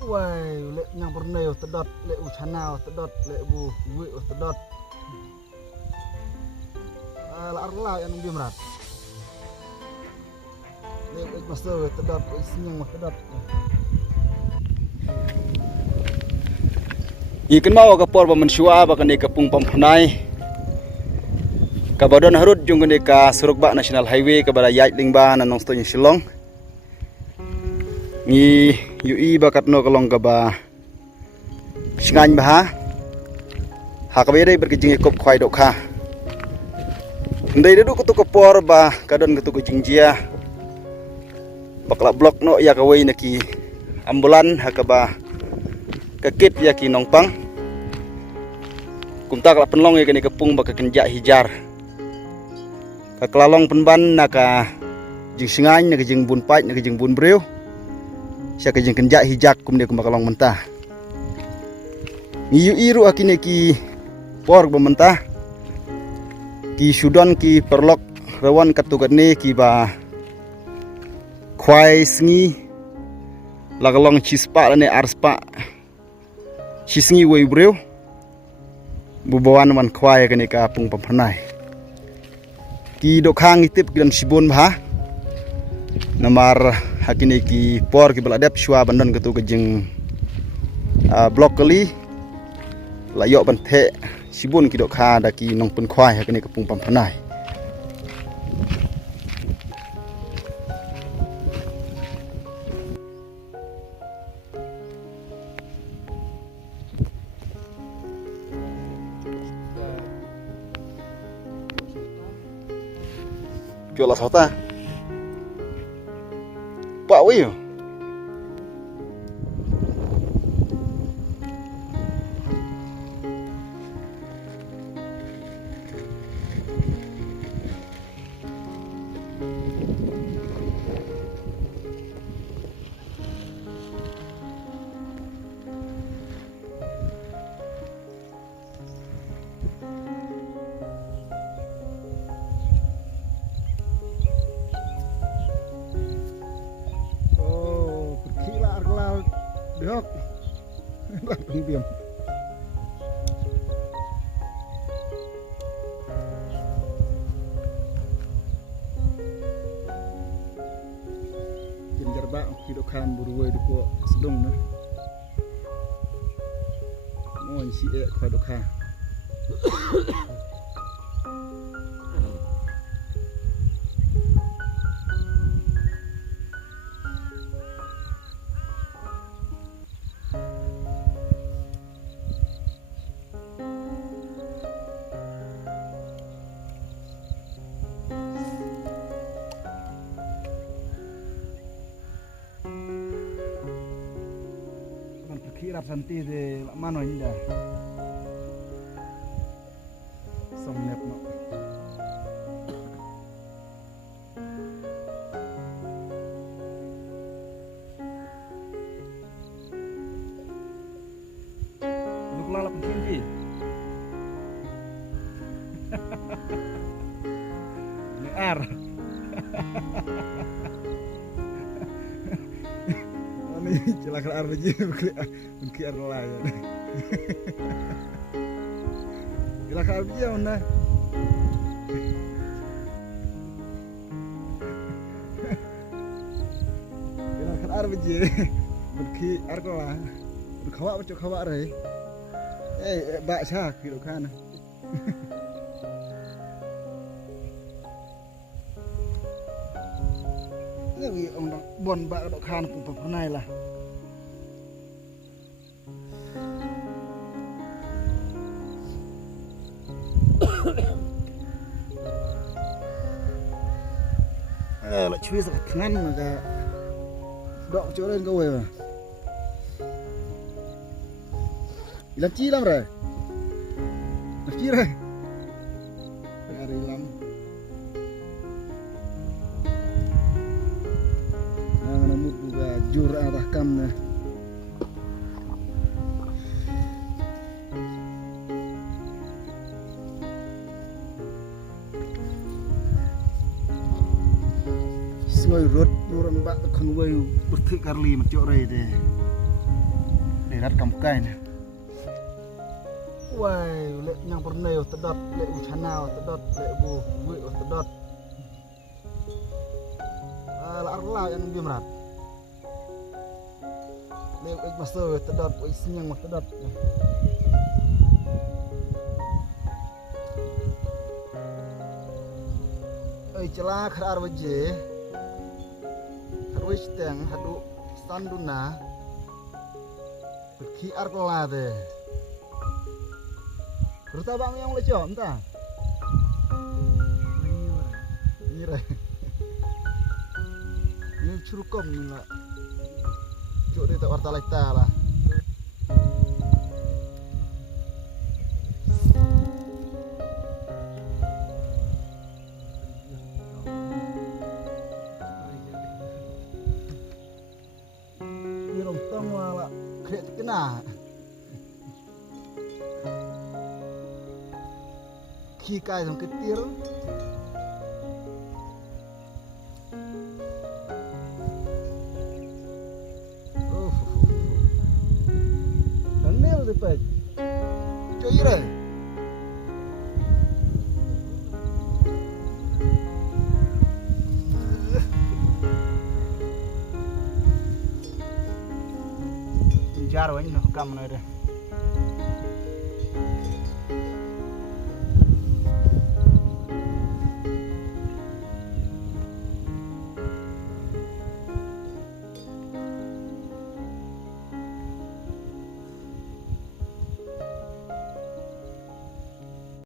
Wah, lek yang pernah yo tedot, lek uchana tedot, lek bu gue tedot. Lah arla yang dia merat. Lek pasal tedot, isinya tedot. Ikan mau kapor pemensua bahkan di kepung pampunai. Kabadon harut jung ke Surukba National Highway kepada Yait Lingba nanong stonya Shillong. Ngi UI bakat no kalong kaba singan bah ha kabere berkejing ikop khwai dok kha ndai dedu kutu kopor ba kadon kutu kejing jia bakla blok no ya kawai naki ambulan ha kaba kakit ya ki nongpang kumtak la penlong ya kani kepung ba kenjak hijar ka klalong penban naka jing singan naka jing bun pait naka jing bun breu siya kajing kenjak hijak kum dia kumakalong mentah. Ngiyu iru akine ki por mentah. Ki sudan ki perlok rawan katugat ne ki ba khwai sngi lagalong chispa ne arspa chisngi wei breu bubawan man khwai kane ka pung pampanai. Ki dokhang itip gilan sibun bah namar hakini ki por ki baladep shua bandon ketu kejeng blok kali layok banthe sibun ki dok kha da ki nong pun khwai hakini kepung pampanai jual sota Pak Wiyo. Được. Làm bình điểm. Kim jarba ki do khan buru we ko sedung na. Mo si e ko do khan. Kirap santi de mano inda som nep no lukla la pentinti ni ar celaka ar biji bukli ar layan celaka ar biji mana celaka ar biji bukli ar kola khawa baca khawa re bak sa kilo kan vì ông buồn bạ độ khan cũng phần này là lại chui ra ngăn mà cả độ chỗ lên câu rồi mà làm chi lắm rồi làm chi rồi lắm jur arah kamna semua rot nuran bak kon wei berthi karli mat jok re de Derat kamkai na. Wai, lek yang pernah yo tedot, lek uchana tedot, lek bu gue tedot. La arla yang biamrat. Lek ik masuk tedot, ik sinyang mas tedot. Celah kerar wajah, harus teng, hadu standuna, pergi arkola deh. Berita bang yang boleh jom tak? Ini ini curukom ni lah. Jom dia tak warta leta lah. Kena khi cài trong cái tia đó nil di pet chơi rồi jar wanya kam na de